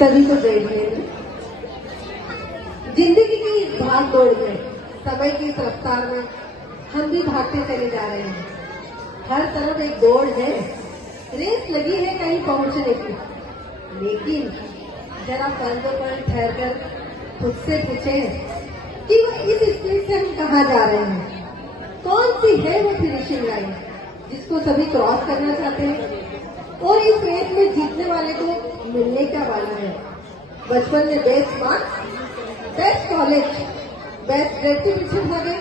सभी को जय हिंद। जिंदगी की इस भाग दौड़ में, समय की इस रफ्तार में हम भी भागते चले जा रहे हैं। हर तरफ एक दौड़ है, रेस लगी है कहीं पहुंचने की। लेकिन जरा पल दो पल ठहर कर खुद से पूछें कि वो इस स्पीड से हम कहाँ जा रहे हैं। कौन सी है वो फिनिशिंग लाइन जिसको सभी क्रॉस करना चाहते हैं, और इस रेस में जीतने वाले को मिलने क्या वाला है। बचपन में best marks, best college, best grade के पीछे भागे,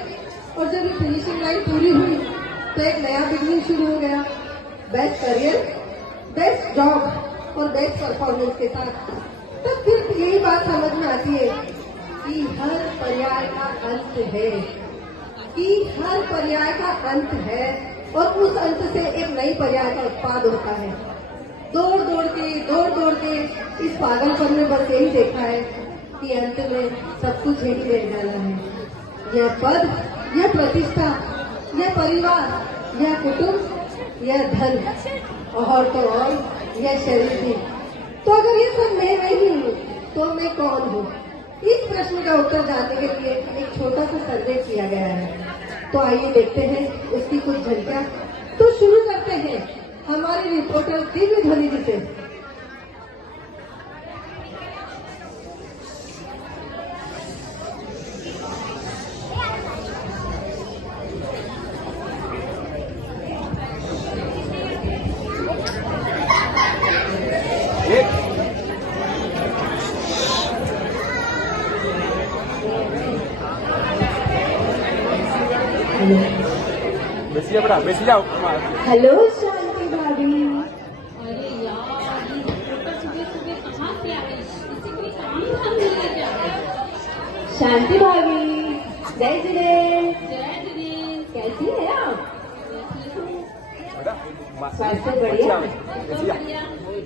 और जब ये फिनिशिंग लाइन पूरी हुई तो एक नया बिजनेस शुरू हो गया। बेस्ट करियर, बेस्ट जॉब और बेस्ट परफॉर्मेंस के साथ। तो फिर यही बात समझ में आती है कि हर पर्याय का अंत है, हर पर्याय का अंत है, और उस अंत से एक नई पर्याय का उत्पाद होता है। दौड़ दौड़ के इस पागलपन में बस यही देखा है कि अंत में सब कुछ यही रह जाना है। यह पद, यह प्रतिष्ठा, यह परिवार, यह कुटुंब, यह धन, और तो और यह शरीर भी। तो अगर ये सब मैं नहीं हूँ तो मैं कौन हूँ? इस प्रश्न का उत्तर जानने के लिए एक छोटा सा सर्वे किया गया है। तो आइए देखते हैं उसकी कुछ झलकियां। तो शुरू करते हैं हमारे रिपोर्टर दिव्य ध्वनि जी से। बेसी जाओ। हेलो शांति भाभी। अरे यार, ये रिपोर्टर सुबह सुबह कहाँ से आई? इसे कोई काम धाम मिल गया क्या? शांति भाभी, जय जिनेन्द्र। जय दिनेश। कैसी है आप? ठीक हूँ। स्वास्थ्य बढ़िया? एकदम बढ़िया।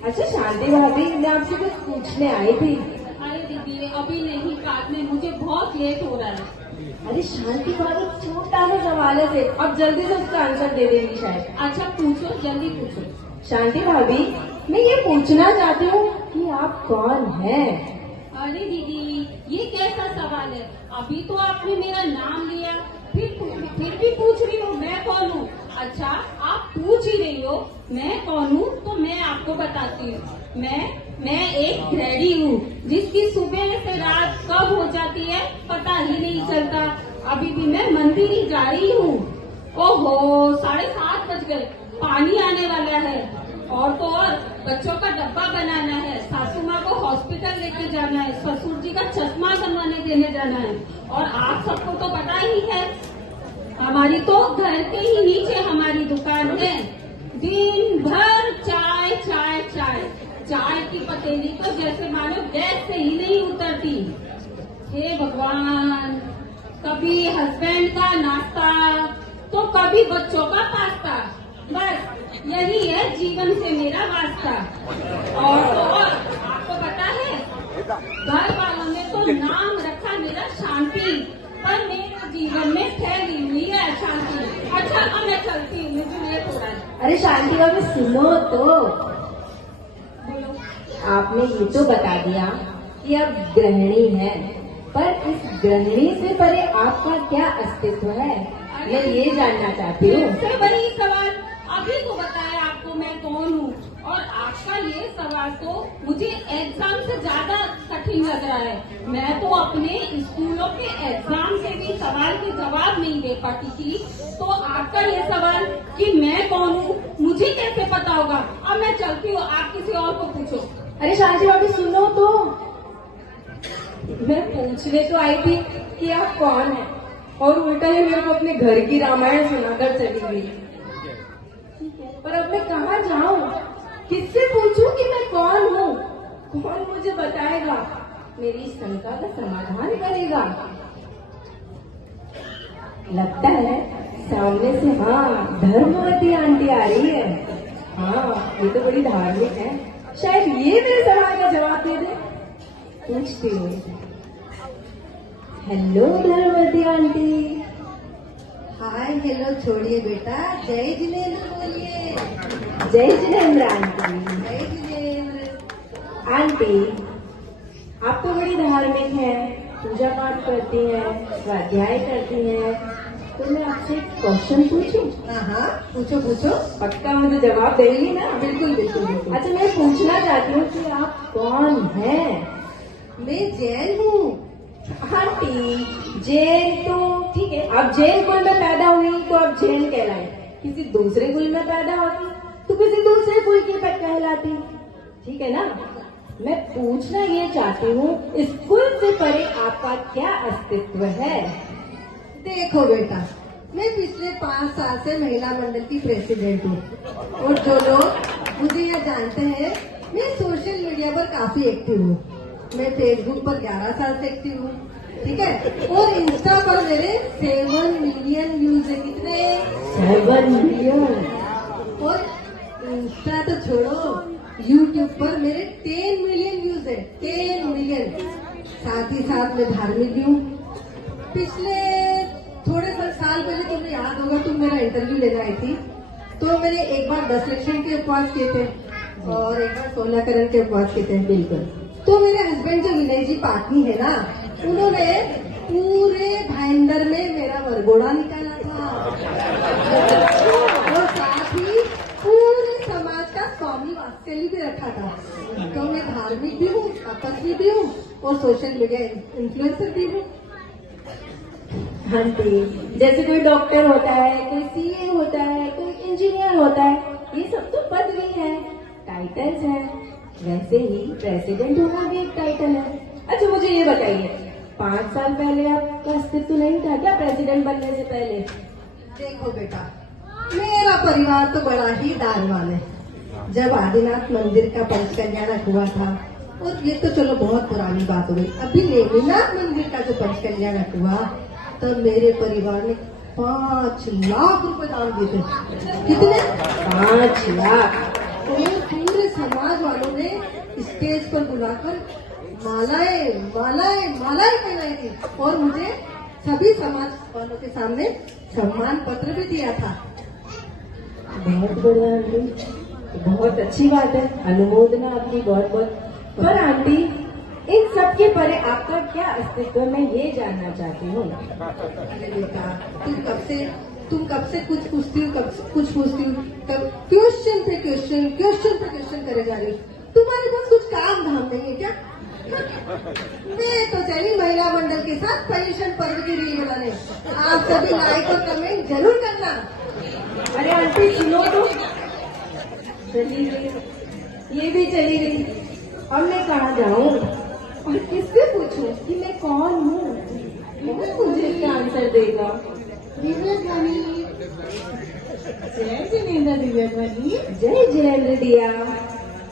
अच्छा शांति भाभी, मैं आपसे कुछ पूछने आई थी। अरे दीदी, अभी नहीं काटने, मुझे बहुत लेट हो रहा है। अरे शांति भाभी, छोटा सा सवाल है सिर्फ, अब जल्दी से उसका आंसर दे देंगी शायद। अच्छा पूछो, जल्दी पूछो। शांति भाभी, मैं ये पूछना चाहती हूँ कि आप कौन हैं? अरे दीदी, ये कैसा सवाल है? अभी तो आपने मेरा नाम लिया, फिर भी पूछ रही हो मैं कौन हूँ? अच्छा, आप पूछ ही रही हो मैं कौन हूँ, तो मैं आपको बताती हूँ। मैं एक गृहिणी हूँ जिसकी सुबह से रात कब हो जाती है पता ही नहीं चलता। अभी भी मैं मंदिर ही जा रही हूँ। ओहो, 7:30 बज गए, पानी आने वाला है, और तो और बच्चों का डब्बा बनाना है, सासू माँ को हॉस्पिटल लेके जाना है, ससुर जी का चश्मा बनवाने देने जाना है, और आप सबको तो पता ही है हमारी तो घर के ही नीचे हमारी दुकान है। दिन भर चाय चाय चाय, चाय की पतीली तो जैसे मानो गैस से ही नहीं उतरती। हे भगवान, कभी हस्बैंड का नाश्ता तो कभी बच्चों का पास्ता, बस यही है जीवन से मेरा वास्ता। और तो और आपको पता है, घर वालों ने तो नाम रखा मेरा शांति, पर मेरे जीवन में ठहरी हुई है अशांति। अच्छा, अब मैं चलती हूँ, मुझे लेट हो रहा है। अरे शांति भाभी सुनो तो, बोलो। आपने ये तो बता दिया कि आप गृहिणी हैं, पर इस गृहिणी से परे आपका क्या अस्तित्व है, मैं ये जानना चाहती हूँ। फिर वही सवाल, अभी तो बताया आपको मैं कौन हूँ, और आपका ये सवाल तो मुझे एग्जाम से ज्यादा कठिन लग रहा है। मैं तो अपने स्कूलों के एग्जाम से भी सवाल के जवाब नहीं दे पाती थी, तो आपका ये सवाल कि मैं कौन हूँ मुझे कैसे पता होगा? अब मैं चलती हूँ, आप किसी और को पूछो। अरे शांति भाभी सुनो तो, मैं पूछने तो आई थी कि आप कौन हैं, और उल्टा ही मेरे को अपने घर की रामायण सुनाकर चली गई। पर अब मैं कहाँ जाऊँ, किससे पूछूं कि मैं कौन हूँ? कौन मुझे बताएगा, मेरी शंका का समाधान करेगा? लगता है सामने से हाँ धर्मवती आंटी आ रही है। हाँ, ये तो बड़ी धार्मिक है, शायद ये मेरे सवाल का जवाब दे दे। पूछती हूँ। Hello Dharmavati aunty. Hi hello छोड़िए बेटा, जय जिनेन्द्र बोलिए। जय जिनेन्द्र आंटी। जय जिनेन्द्र आंटी, आप तो बड़ी धार्मिक हैं, पूजा पाठ करती हैं, स्वाध्याय करती हैं, तो मैं आपसे एक क्वेश्चन पूछूं? हाँ, पूछो पूछो। पक्का मुझे जवाब देंगी ना? बिल्कुल बिल्कुल बिल्कुल। अच्छा, मैं पूछना चाहती हूँ कि आप कौन हैं? मैं जैन हूँ। आंटी, जैन तो ठीक है, आप जैन कुल में पैदा हुई तो आप जैन कहलाए। किसी दूसरे कुल में पैदा होती तो किसी दूसरे कुल की कहलाती, ठीक है ना? मैं पूछना ये चाहती हूँ, इस कुल से परे आपका क्या अस्तित्व है? देखो बेटा, मैं पिछले 5 साल से महिला मंडल की प्रेसिडेंट हूँ और जो लोग मुझे यह जानते हैं, मैं सोशल मीडिया पर काफी एक्टिव हूँ। मैं फेसबुक पर 11 साल से एक्टिव हूँ, ठीक है, और इंस्टा पर मेरे 7 मिलियन व्यूज है। कितने? 7 मिलियन। और इंस्टा तो छोड़ो, यूट्यूब पर मेरे 10 मिलियन व्यूज है, 10 मिलियन। साथ ही साथ मैं धार्मिक भी हूँ। पिछले थोड़े साल पहले तुम्हें याद होगा, तुम मेरा इंटरव्यू लेने आई थी, तो मैंने एक बार 10 लक्षण के उपवास किए थे और एक बार 16 करण के उपवास किए थे। बिल्कुल। तो मेरे हस्बैंड जो विनय जी पाटनी है ना, उन्होंने पूरे भाईंदर में मेरा वरघोड़ा निकाला था और साथ ही पूरे समाज का स्वामी वात्सल्य भी रखा था। तो मैं धार्मिक भी हूँ, तपस्वी भी हूँ और सोशल मीडिया इन्फ्लुएंसर भी हूँ। आंटी, जैसे कोई डॉक्टर होता है, कोई सीए होता है, कोई इंजीनियर होता है, ये सब तो पदवी है, टाइटल्स हैं। वैसे ही प्रेसिडेंट होना भी एक टाइटल है। अच्छा, मुझे ये बताइए, 5 साल पहले आपका अस्तित्व नहीं था क्या प्रेसिडेंट बनने से पहले? देखो बेटा, मेरा परिवार तो बड़ा ही दानवान है। जब आदिनाथ मंदिर का पंच कल्याणक हुआ था, और ये तो चलो बहुत पुरानी बात हो गई, अभी नेमिनाथ मंदिर का जो पंच कल्याणक हुआ, तब मेरे परिवार ने 5 लाख रुपए दान दिए थे। कितने? 5 लाख। और पूरे समाज वालों ने स्टेज पर बुलाकर मालाएं मालाएं मालाएं पहनाई थी और मुझे सभी समाज वालों के सामने सम्मान पत्र भी दिया था। बहुत बढ़िया आंटी, बहुत अच्छी बात है, अनुमोदना आपकी बहुत बहुत। पर आंटी, इन सब के परे आपका क्या अस्तित्व, मैं ये जानना चाहती हूँ। अरे बेटा, तुम कब से कुछ पूछती हो, कुछ पूछती हो, कब क्वेश्चन पे क्वेश्चन करे जा रही हो। तुम्हारे पास कुछ काम धाम नहीं है क्या? मैं तो चली महिला मंडल के साथ पर्यूषण पर्व की रील बनाने। आप सभी लाइक और कमेंट जरूर करना। अरे आंटी, सुनो तो, चली गई, ये भी चली गई। अब मैं कहाँ जाऊँ और किससे पूछूं कि मैं कौन हूँ? कौन मुझे इसका आंसर देगा? दिव्या ध्वनि, जय जिनेन्द्र दिव्या ध्वनि, जय जयेंद्र दिया।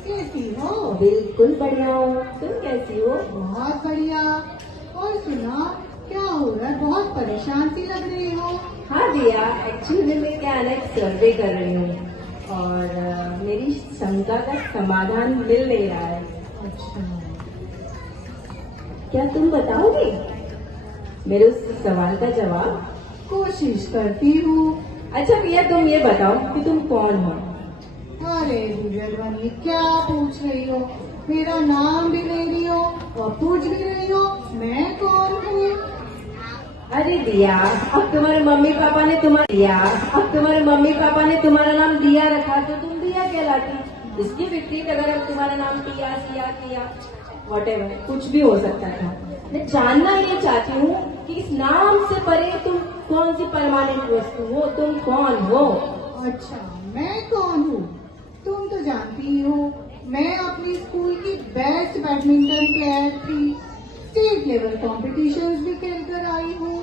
कैसी हो? बिल्कुल बढ़िया हूँ, तुम कैसी हो? बहुत बढ़िया। और सुना, क्या हो रहा है? बहुत परेशान सी लग रही हो। हाँ दिया, एक्चुअली मैं क्या है ना, एक सर्वे कर रही हूँ और मेरी शंका का समाधान मिल नहीं रहा है। अच्छा, क्या तुम बताओगे मेरे उस सवाल का जवाब? कोशिश करती हूँ। अच्छा भैया, तुम ये बताओ कि तुम कौन हो? अरे दिव्या ध्वनि, क्या पूछ रही हो? मेरा नाम भी ले रही हो और पूछ भी रही हो मैं कौन हूँ? अरे दिया, अब तुम्हारे मम्मी पापा ने तुम्हारा नाम दिया रखा तो तुम दिया कहलाती। इसके विपरीत अगर अब तुम्हारा नाम टिया, सिया, किया, व्हाटएवर कुछ भी हो सकता था। मैं जानना ये चाहती हूँ कि इस नाम से परे तुम कौन सी परमानेंट वस्तु हो, तुम कौन हो? अच्छा, मैं कौन हूँ? तुम तो जानती ही हो, मैं अपनी स्कूल की बेस्ट बैडमिंटन प्लेयर थी। स्टेट लेवल कॉम्पिटिशन्स भी खेल कर आई हूँ।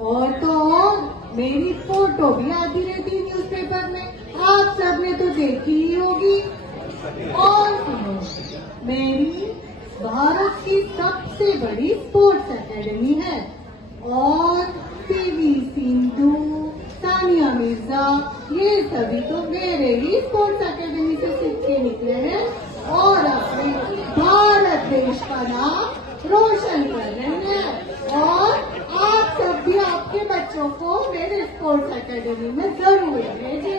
और तो और, मेरी फोटो भी आती रहती न्यूज़पेपर में, आप सबने तो देखी ही होगी। और सुनो, मेरी भारत की सबसे बड़ी स्पोर्ट्स एकेडमी है और पीवी सिंधु, सानिया मिर्जा, ये सभी तो मेरे ही स्पोर्ट्स एकेडमी से सीख के निकले हैं और अपने भारत देश का नाम रोशन कर रहे हैं। और आप सब भी आपके बच्चों को मेरे स्पोर्ट्स एकेडमी में जरूर भेजिए।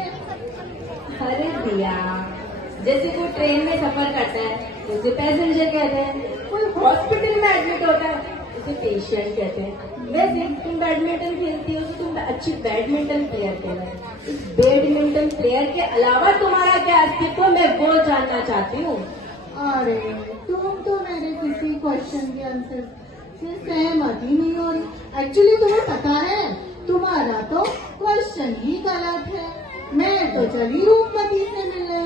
अरे दिया, जैसे कोई ट्रेन में सफर करता है उसे पैसेंजर कहते हैं। कोई हॉस्पिटल में एडमिट होता है उसे पेशेंट कहते हैं। वैसे तुम बैडमिंटन खेलती हो तो तुम अच्छी बैडमिंटन प्लेयर कहलाए। इस बैडमिंटन प्लेयर के अलावा तुम्हारा क्या अस्तित्व, मैं वो जानना चाहती हूँ। अरे तुम तो मेरे किसी क्वेश्चन के आंसर से सहमत ही नहीं हो रही। एक्चुअली तुम्हें पता है तुम्हारा तो क्वेश्चन ही गलत है। मैं तो चली रूपमती से मिलने।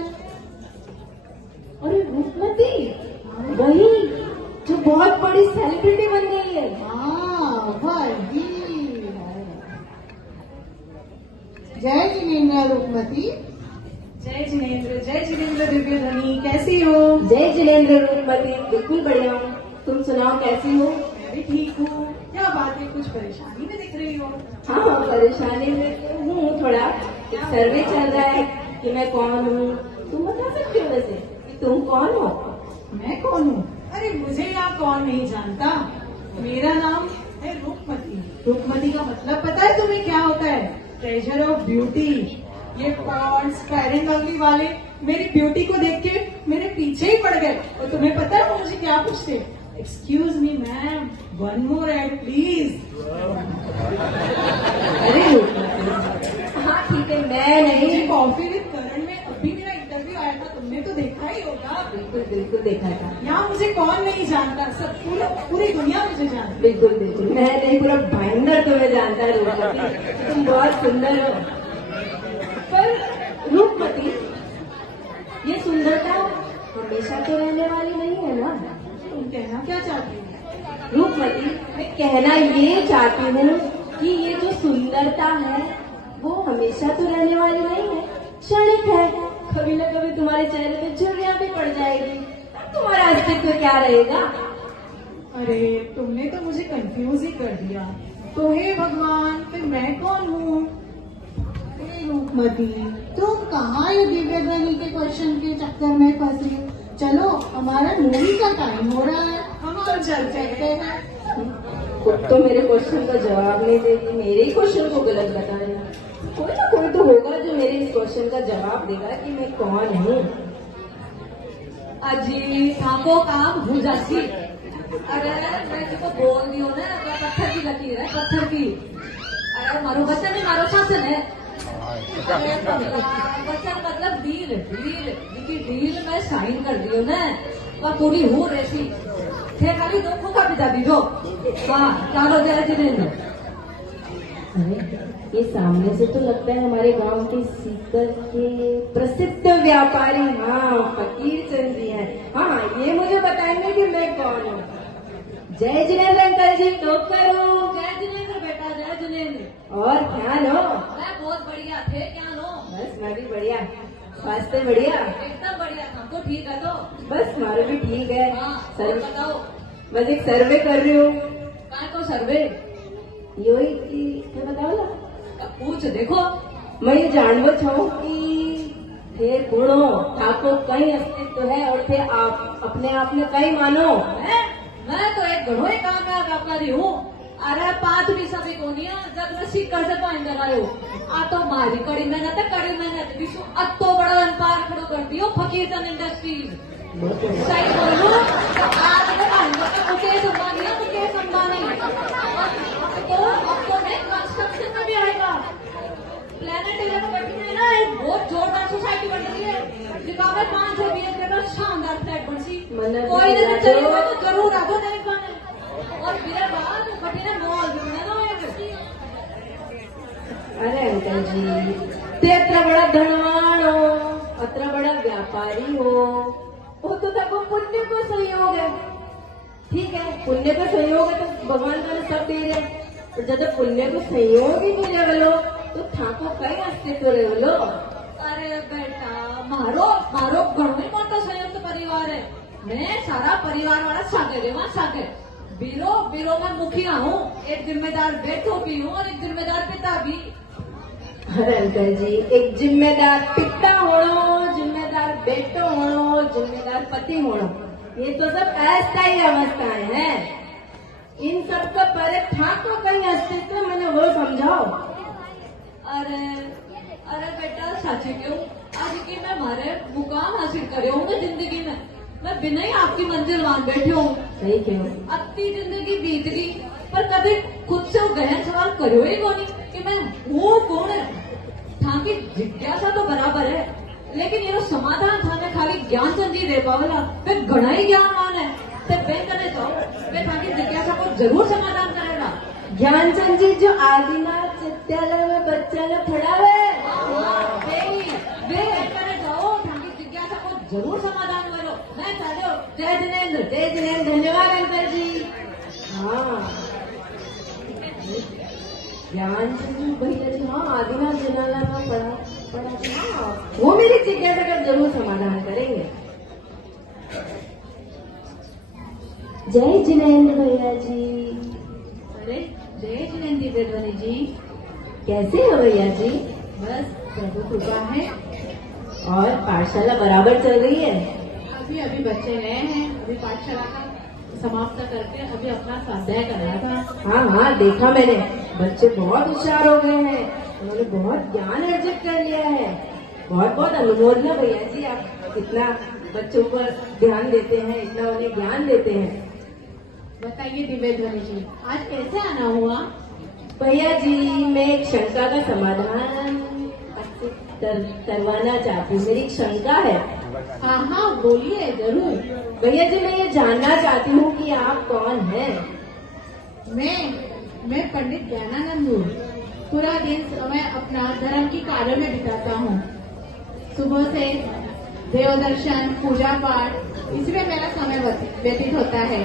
अरे रूपमती, वही जो बहुत बड़ी सेलिब्रिटी बन गई है। हाँ वही। जय जिनेन्द्र रूपमती। जय जिनेन्द्र दिव्य धनी, कैसी हो? जय जिनेन्द्र रूपमती, बिल्कुल बढ़िया हूँ। तुम सुनाओ कैसी हो? मैं भी ठीक हूँ। क्या बात है, कुछ परेशानी में दिख रही हो? हाँ, परेशानी में हूँ थोड़ा। एक सर्वे चल रहा है कि मैं कौन हूँ। तुम बता सकते हो वैसे कि तुम कौन हो? मैं कौन हूँ? अरे मुझे आप कौन नहीं जानता। मेरा नाम है रूपमती। रूपमती का मतलब पता है तुम्हें क्या होता है? Treasure of beauty. ये पॉन्ड्स फेयर एंड लवली वाले मेरी ब्यूटी को देख के मेरे पीछे ही पड़ गए। और तुम्हें पता है वो मुझे क्या पूछते? Excuse me ma'am, one more ad please. अरे हाँ ठीक है, मैं नहीं। कॉफी विद करण में अभी मेरा इंटरव्यू आया था, तुमने तो देखा ही होगा। बिल्कुल बिल्कुल देखा था। यहाँ मुझे कौन नहीं जानता, सब पूरी दुनिया मुझे जानती। बिल्कुल बिल्कुल, मैं नहीं पूरा भाईंदर तुम्हें जानता है रूपमती। तुम बहुत सुंदर हो। पर रूपमती, ये सुंदरता हमेशा तो रहने वाली नहीं है ना। तुम कहना क्या चाहती हो? रूपमती, मैं कहना ये चाहती हूँ कि ये जो सुंदरता है वो हमेशा तो रहने वाली नहीं है, क्षणिक है। कभी न कभी तुम्हारे चेहरे पे झुर्रियां भी पड़ जाएगी, तब तुम्हारा अस्तित्व क्या रहेगा? अरे तुमने तो मुझे कंफ्यूज ही कर दिया। तो हे भगवान, फिर मैं कौन हूँ? अरे रूपमती, तुम कहाँ ये दिव्य ध्वनि के क्वेश्चन के चक्कर में फंस रही हो? चलो हमारा मूवी का टाइम हो रहा है, हम तो चलते हैं। खुद तो मेरे क्वेश्चन का जवाब नहीं देगी, मेरे ही क्वेश्चन को गलत बता रही है। कोई ना कोई तो होगा जो मेरे इस क्वेश्चन का जवाब देगा कि मैं कौन हूँ। अजी थाको काम हो जाती। अरे मैं तुमको बोल दी हूँ ना, तो पत्थर की लकीर है, पत्थर की। अरे मारो वचन नहीं, मारो शासन है। वचन मतलब डील, डील की डील में साइन कर दी हूँ ना, वह पूरी हो रही थे। खाली दुखों का बिता दीजो। हाँ चलो जय जिनेन्द्र। अरे ये सामने से तो लगता है हमारे गांव के सीकर के प्रसिद्ध व्यापारी, हाँ फकीर चंद जी हैं। हाँ ये मुझे बताएंगे कि मैं कौन हूँ। जय जिनेन्द्र अंकल जी, तो करूँ। जय जिनेन्द्र बेटा, जय जिनेन्द्र। और क्या लो? मैं बहुत बढ़िया थे, क्या लो? बस मैं भी बढ़िया। स्वास्थ्य बढ़िया? एकदम बढ़िया था। तो ठीक है तो? बस हमारे भी ठीक है। हाँ और बताओ। बस एक सर्वे कर रही हूँ। काय को सर्वे? यो ही कि मैं बताओ ना, अब पूछ देखो। मैं ये जानना चाहूँ कि थे गुणों थाको कई अस्तित्व है और थे आप अपने आप में कई मानो। मैं तो एक घड़ो ही कामयाब व्यापारी हूँ। अरे 5 पैसा भी कोनिया जब मैं सीकर से पाइन लगायो। आ तो मारी कड़ी मेहनत है, कड़ी मेहनत विश्व अतो बड़ा व्यापार खड़ो कर दियो फकीरचंद इंडस्ट्रीज। सही बोलूं आज मैं मुकेश अंबानी है, मुकेश अंबानी। तो अब तो मैं कंस्ट्रक्शन में भी आएगा। प्लेनेट 11 बैठी है ना, एक बहुत जोरदार सोसाइटी बन रही है जिसका में 500 BHK का शानदार फ्लैट बन सी। कोई नहीं चली तो जरूर आगो नहीं खाने। और फिर बाद कठिन मॉल जुड़ने दो। अरे अंकल जी, ते अത്ര बड़ा धनवान हो, अത്ര बड़ा व्यापारी हो, वो तो सबको पुण्य को संयोग है। ठीक है, पुण्य को संयोग है तो भगवान का सब दे रहे। तो जब पुण्य को संयोग ही नहीं रहो तो ठाको कई अस्तित्व रहो। अरे बेटा मारो मारो घणो ही मोटो संयुक्त परिवार है। मैं सारा परिवार वाला सागे रे, वहाँ सागे बीरो बीरो में मुखिया हूँ, एक जिम्मेदार बेटो भी हूँ और एक जिम्मेदार पिता भी। अरे अंकल जी, एक जिम्मेदार पिता होनो, जिम्मेदार बेटो होनो, जिम्मेदार पति होनो, ये तो सब अस्थायी अवस्थाएं हैं। इन सब का परे ठाको कहीं अस्तित्व, मैंने वो समझाओ। अरे अरे बेटा सच क्यों आज की मैं मारे मुकाम हासिल करे हूँ ना जिंदगी में। मैं बिना ही आपकी मंजिल मान बैठी हूँ। सही क्यों? अपनी जिंदगी बीत गई पर कभी खुद से वो गहन सवाल करो ही कोनी कि मैं हूँ कौन है। था की जिज्ञासा तो बराबर है, लेकिन ये समाधान था मैं खाली ज्ञान संजी दे पावला वे घना ही ज्ञानवान है। ते बैंक करने जाओ वे था की जिज्ञासा को जरूर समाधान करेगा। ज्ञानचंद जी जो आदिनाथ विद्यालय में बच्चा ने पढ़ावे वे करे जाओ था की जिज्ञासा को जरूर समाधान करो। मैं चलो जय जिनेन्द्र। जय जिनेन्द्र। धन्यवाद अंकल जी। हाँ ज्ञानचंद जी भैया जी, हाँ आदिनाथ विद्यालय में पढ़ा हाँ, वो मेरी जिज्ञासा का जरूर समाधान करेंगे। जय जिनेन्द्र भैया जी। अरे जय जिनेन्द्र बेदवनी जी, कैसे हो भैया जी? बस प्रभु कृपा है। और पाठशाला बराबर चल रही है? अभी अभी बच्चे गए हैं, अभी पाठशाला का समाप्त करके अभी अपना स्वाध्याय कर रहा था। हाँ हाँ देखा मैंने, बच्चे बहुत होशियार हो गए हैं, उन्होंने बहुत ज्ञान अर्जित कर लिया है। बहुत बहुत अनुमोदन है भैया जी, आप इतना बच्चों पर ध्यान देते हैं, इतना उन्हें ज्ञान देते हैं। बताइए दिव्य ध्वनि जी, आज कैसे आना हुआ? भैया जी मैं एक शंका का समाधान आपसे करवाना चाहती हूँ। मेरी एक शंका है। हाँ हाँ बोलिए जरूर। भैया जी मैं ये जानना चाहती हूँ कि आप कौन हैं? मैं पंडित ज्ञानानंद हूँ। पूरा दिन समय अपना धर्म की कार्य में बिताता हूँ। सुबह से देव दर्शन, पूजा पाठ, इसमें मेरा समय व्यतीत होता है।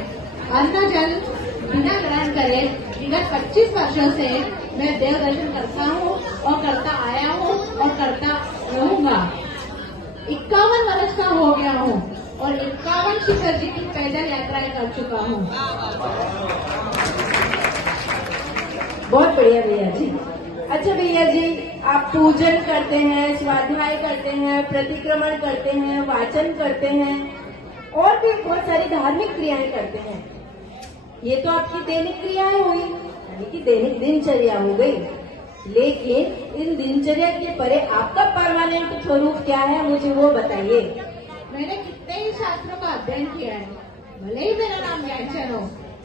अन्न जल बिना ग्रहण करे विगत 25 वर्षों से मैं देव दर्शन करता हूँ और करता आया हूँ और करता रहूंगा। 51 वर्ष का हो गया हूँ और 51 शिखर जी की पैदल यात्राएं कर चुका हूँ। बहुत बढ़िया भैया जी। अच्छा भैया जी, आप पूजन करते हैं, स्वाध्याय करते हैं, प्रतिक्रमण करते हैं, वाचन करते हैं और भी बहुत सारी धार्मिक क्रियाएं करते हैं। ये तो आपकी दैनिक क्रियाएं हुई, यानी कि दैनिक दिनचर्या हो गई। लेकिन इन दिनचर्या के परे आपका परमानेंट स्वरूप क्या है, मुझे वो बताइए। मैंने कितने ही शास्त्रों का अध्ययन किया है, भले ही मेरा नाम ज्ञानचंद हो,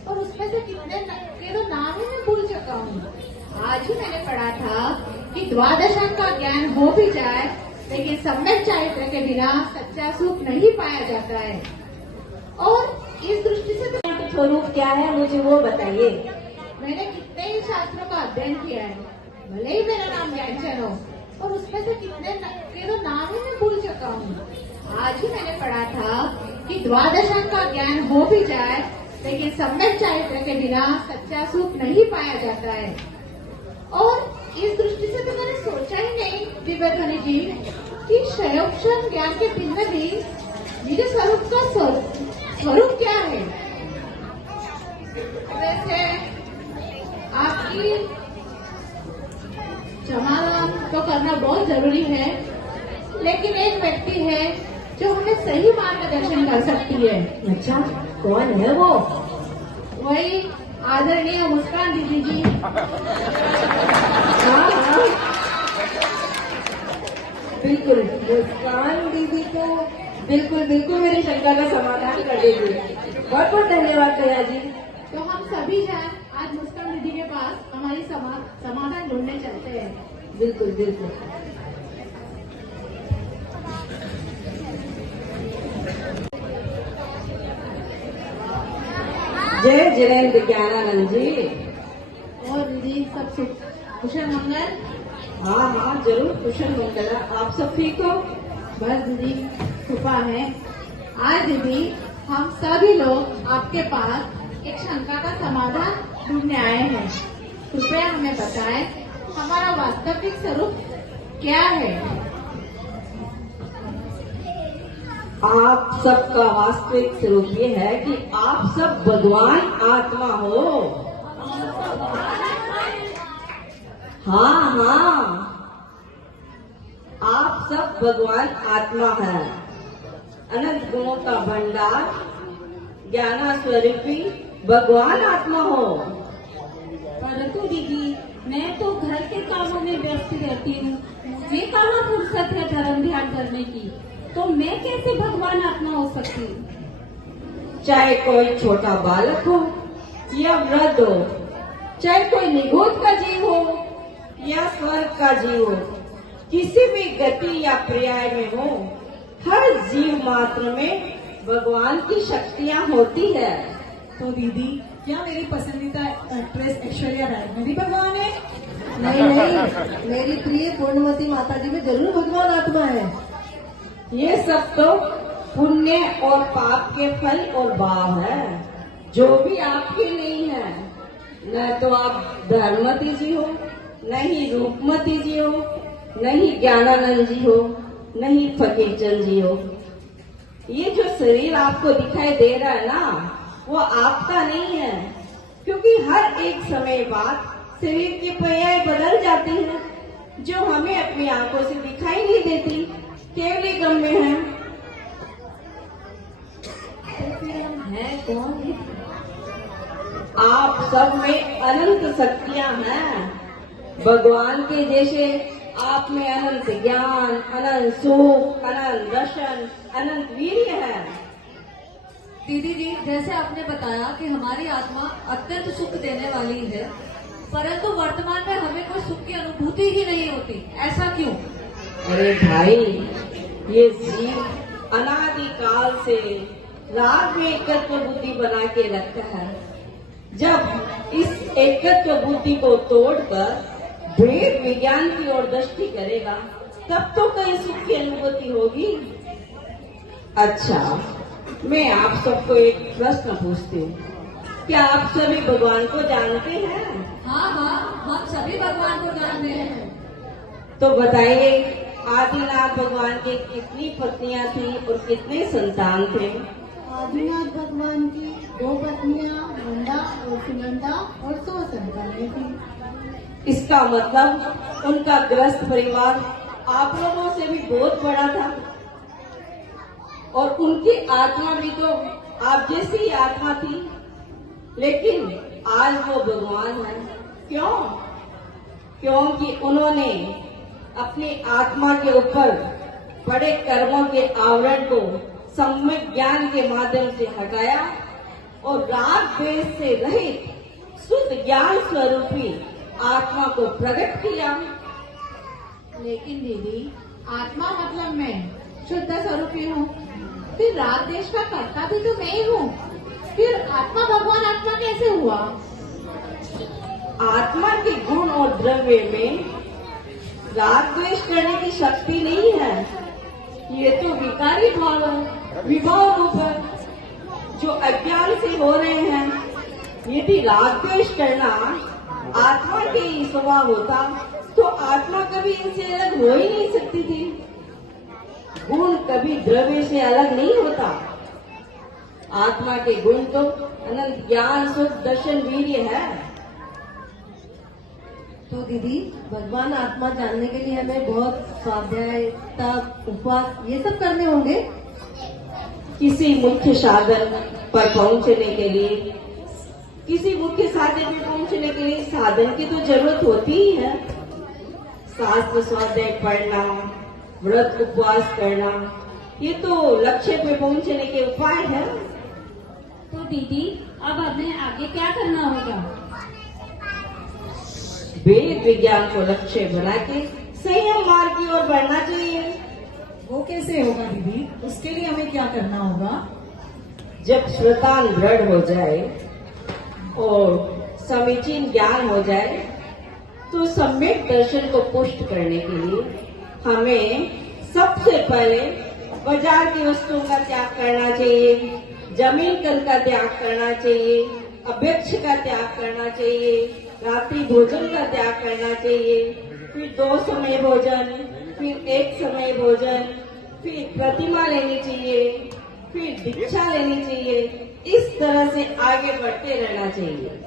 और उसमें से कितने के तो नाम ही मैं भूल चुका हूँ। आज ही मैंने पढ़ा था कि द्वादशांग का ज्ञान हो भी जाए, लेकिन सम्यक चारित्र के बिना सच्चा सुख नहीं पाया जाता है। और इस दृष्टि से स्वरूप क्या है, मुझे वो बताइए। मैंने कितने ही शास्त्रों का अध्ययन किया है, भले ही मेरा नाम ज्ञानचंद हो, और उसमें से कितने के तो नाम ही मैं भूल चुका हूँ। आज ही मैंने पढ़ा था कि द्वादशांग का ज्ञान हो भी जाए, लेकिन सम्यक चारित्र के बिना सच्चा सुख नहीं पाया जाता है। और इस दृष्टि से तो मैंने सोचा ही नहीं दिव्य ध्वनि जी कि शयोक्षण ज्ञान के भिन्न भी मेरे स्वरूप का स्वरूप क्या है। वैसे आपकी समाधान तो करना बहुत जरूरी है, लेकिन एक व्यक्ति है जो हमें सही मार्गदर्शन कर सकती है। अच्छा कौन है वो? वही आदरणीय मुस्कान दीदी जी। हाँ बिल्कुल, मुस्कान दीदी तो बिल्कुल मेरी शंका का समाधान कर देगी। बहुत बहुत धन्यवाद भैया जी। तो हम सभी जान आज मुस्कान दीदी के पास हमारी समाधान ढूंढने चलते हैं। बिल्कुल। जय जिनेन्द्र ज्ञानानंद जी। और दीदी सब कुशल मंगल? हाँ जरूर कुशल मंगल। आप सब ठीक हो? बस दीदी कृपा है। आज दीदी हम सभी लोग आपके पास एक शंका का समाधान ढूंढने आए हैं। कृपया हमें बताएं हमारा वास्तविक स्वरूप क्या है। आप सबका वास्तविक स्वरूप ये है कि आप सब भगवान आत्मा हो। हाँ आप सब भगवान आत्मा है, अनंत गुणों का भंडार, ज्ञान स्वरूपी भगवान आत्मा हो। परंतु दीदी मैं तो घर के कामों में व्यस्त रहती हूँ, मुझे कहाँ फुर्सत है धर्म ध्यान करने की, तो मैं कैसे भगवान आत्मा हो सकती हूँ? चाहे कोई छोटा बालक हो या वृद्ध हो, चाहे कोई निगूढ़ का जीव हो या स्वर्ग का जीव हो, किसी भी गति या पर्याय में हो, हर जीव मात्र में भगवान की शक्तियाँ होती है। तो दीदी, क्या मेरी पसंदीदा एक्ट्रेस ऐश्वर्या राय में भी भगवान है? नहीं नहीं, मेरी प्रिय पूर्णमती माता जी में जरूर भगवान आत्मा है। ये सब तो पुण्य और पाप के फल और भाव है, जो भी आपके नहीं है। न तो आप धर्मवती जी हो, न ही रूपमती जी हो, न ही ज्ञानानंद जी हो, न ही फकीरचंद जी हो। ये जो शरीर आपको दिखाई दे रहा है ना, वो आपका नहीं है, क्योंकि हर एक समय बाद शरीर के पर्याय बदल जाते हैं, जो हमें अपनी आंखों से दिखाई नहीं देती, केवल गम में है। तो फिर हम हैं कौन? आप सब में अनंत शक्तियां हैं। भगवान के जैसे आप में अनंत ज्ञान, अनंत सुख, अनंत दर्शन, अनंत वीर्य है। दीदी जी, जैसे आपने बताया कि हमारी आत्मा अत्यंत सुख देने वाली है, परंतु वर्तमान में हमें कोई सुख की अनुभूति ही नहीं होती, ऐसा क्यों? अरे भाई, ये जीव अनादि काल से राग में एकत्व बुद्धि बना के रखता है। जब इस एकत्व बुद्धि को तोड़कर भेद विज्ञान की ओर दृष्टि करेगा, तब तो कहीं सुख की अनुभूति होगी। अच्छा, मैं आप सबको एक प्रश्न पूछती हूँ, क्या आप सभी भगवान को जानते हैं? हाँ हाँ, हम सभी भगवान को जानते हैं। तो बताइए, आदिनाथ भगवान के कितनी पत्नियां थी और कितने संतान थे? आदिनाथ भगवान की 2 पत्नियां, नंदा और सुनंदा, और 100 संतानें थी। इसका मतलब उनका ग्रस्त परिवार आप लोगों से भी बहुत बड़ा था, और उनकी आत्मा भी तो आप जैसी ही आत्मा थी, लेकिन आज वो भगवान है। क्यों? क्योंकि उन्होंने अपनी आत्मा के ऊपर बड़े कर्मों के आवरण को सम्यक ज्ञान के माध्यम से हटाया और राग द्वेष से रहित शुद्ध ज्ञान स्वरूपी आत्मा को प्रकट किया। लेकिन दीदी, आत्मा मतलब मैं शुद्ध स्वरूपी हूँ, फिर राग देश का कर्ता भी तो मैं ही हूँ, फिर आत्मा भगवान आत्मा कैसे हुआ? आत्मा के गुण और द्रव्य में राग द्वेष करने की शक्ति नहीं है। ये तो विकारी भाव है, विभाव रूप है, जो अज्ञान से हो रहे हैं। यदि राग द्वेष करना आत्मा के ही स्वभाव होता, तो आत्मा कभी इनसे अलग हो ही नहीं सकती थी। गुण कभी द्रव्य से अलग नहीं होता। आत्मा के गुण तो अनंत ज्ञान, सुख, दर्शन, वीर्य है। तो दीदी, भगवान आत्मा जानने के लिए हमें बहुत स्वाध्याय, तप, उपवास ये सब करने होंगे। किसी मुख्य साधन पर पहुंचने के लिए, किसी मुख्य साधन पर पहुंचने के लिए साधन की तो जरूरत होती ही है। शास्त्र स्वाध्याय पढ़ना, व्रत उपवास करना, ये तो लक्ष्य पे पहुंचने के उपाय है। तो दीदी, अब हमें आगे क्या करना होगा? वेद विज्ञान को लक्ष्य बना के संयम मार्ग की ओर बढ़ना चाहिए। वो कैसे होगा दीदी? उसके लिए हमें क्या करना होगा? जब श्रोतान दृढ़ हो जाए और समीचीन ज्ञान हो जाए, तो सम्यक दर्शन को पुष्ट करने के लिए हमें सबसे पहले बाजार की वस्तुओं का त्याग करना चाहिए, जमीन कल का त्याग करना चाहिए, अभ्यक्ष का त्याग करना चाहिए, रात्रि भोजन का त्याग करना चाहिए, फिर 2 समय भोजन, फिर 1 समय भोजन, फिर प्रतिमा लेनी चाहिए, फिर दीक्षा लेनी चाहिए। इस तरह से आगे बढ़ते रहना चाहिए।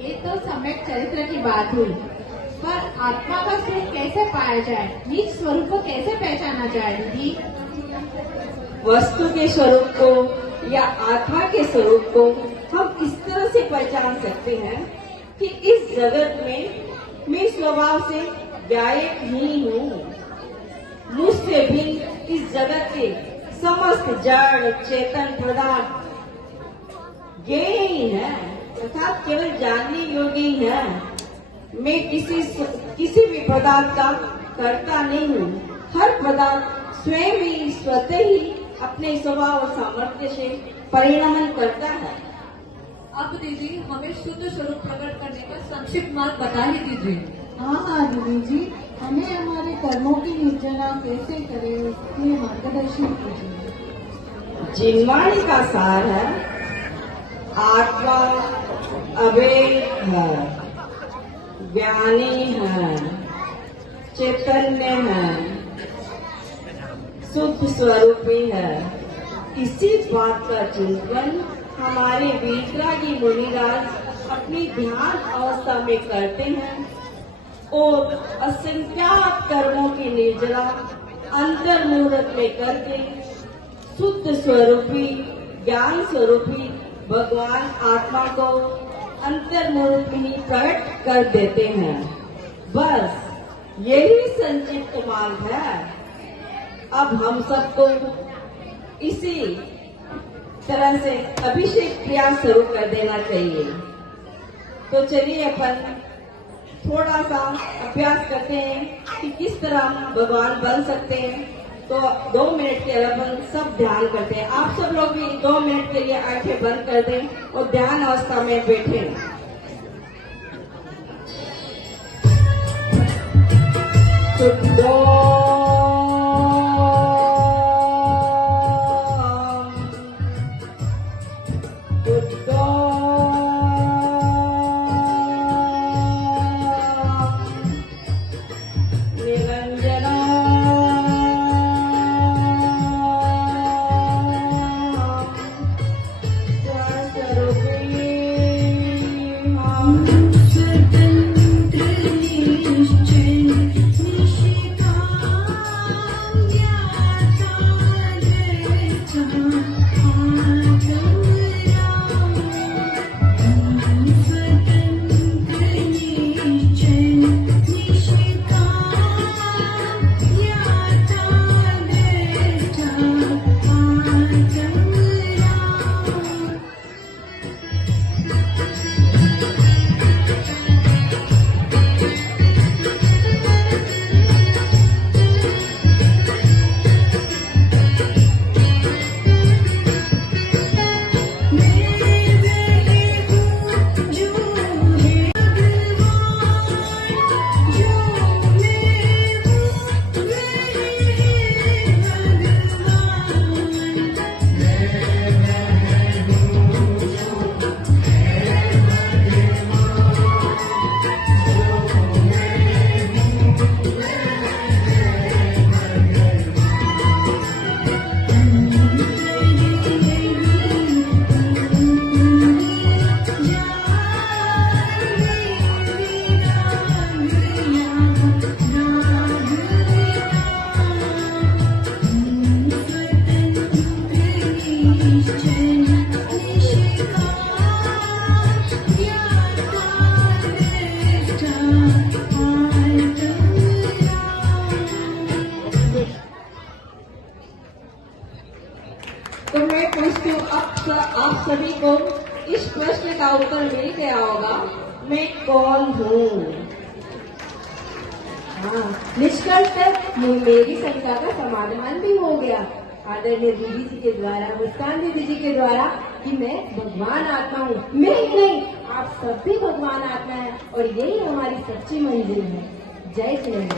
ये तो सम्यक चरित्र की बात हुई, पर आत्मा का सुख कैसे पाया जाए? निज स्वरूप को कैसे पहचाना जाए दीदी? वस्तु के स्वरूप को या आत्मा के स्वरूप को हम इस तरह से पहचान सकते हैं कि इस जगत में मैं स्वभाव से गायक ही हूँ। मुझसे भी इस जगत के समस्त जड़ चेतन पदार्थ ये ही है अर्थात केवल जानने योग्य ही है। मैं किसी भी पदार्थ का कर्ता नहीं हूँ। हर पदार्थ स्वयं ही स्वतः ही अपने स्वभाव और सामर्थ्य से परिणमन करता है। अब दीदी हमें शुद्ध स्वरूप प्रकट करने का संक्षिप्त मार्ग बता ही दीजिए। हाँ दीदी जी, हमें हमारे कर्मों की निर्जना कैसे करें उसके मार्गदर्शन कीजिए। जिनवाणी का सार है आत्मा अभेद है, ज्ञानी है, चैतन्य है, शुद्ध स्वरूपी है। इसी बात का चिंतन हमारे वीतरागी मुनिराज अपनी ध्यान अवस्था में करते हैं और असंख्यात कर्मों की निर्जला अंतर मुहूर्त में करके शुद्ध स्वरूपी ज्ञान स्वरूपी भगवान आत्मा को अंतर मुहूर्त में ही प्रकट कर देते हैं। बस यही संक्षिप्त मार्ग है। अब हम सबको इसी तरह से अभिषेक क्रिया शुरू कर देना चाहिए। तो चलिए अपन थोड़ा सा अभ्यास करते हैं कि किस तरह हम भगवान बन सकते हैं। तो 2 मिनट के लिए अपन सब ध्यान करते हैं। आप सब लोग भी 2 मिनट के लिए आंखें बंद कर दें और ध्यान अवस्था में बैठें। तो मैं पूछती हूँ आप सभी को इस प्रश्न का उत्तर मिल गया होगा, मैं कौन हूँ? हाँ, निष्कर्ष मेरी शंका का समाधान भी हो गया आदरणीय दीदी जी के द्वारा, मुस्कान दीदी जी के द्वारा कि मैं भगवान आत्मा हूँ। मैं ही नहीं, आप सब भी भगवान आत्मा है और यही हमारी सच्ची मंजिल है। जय श्री राम।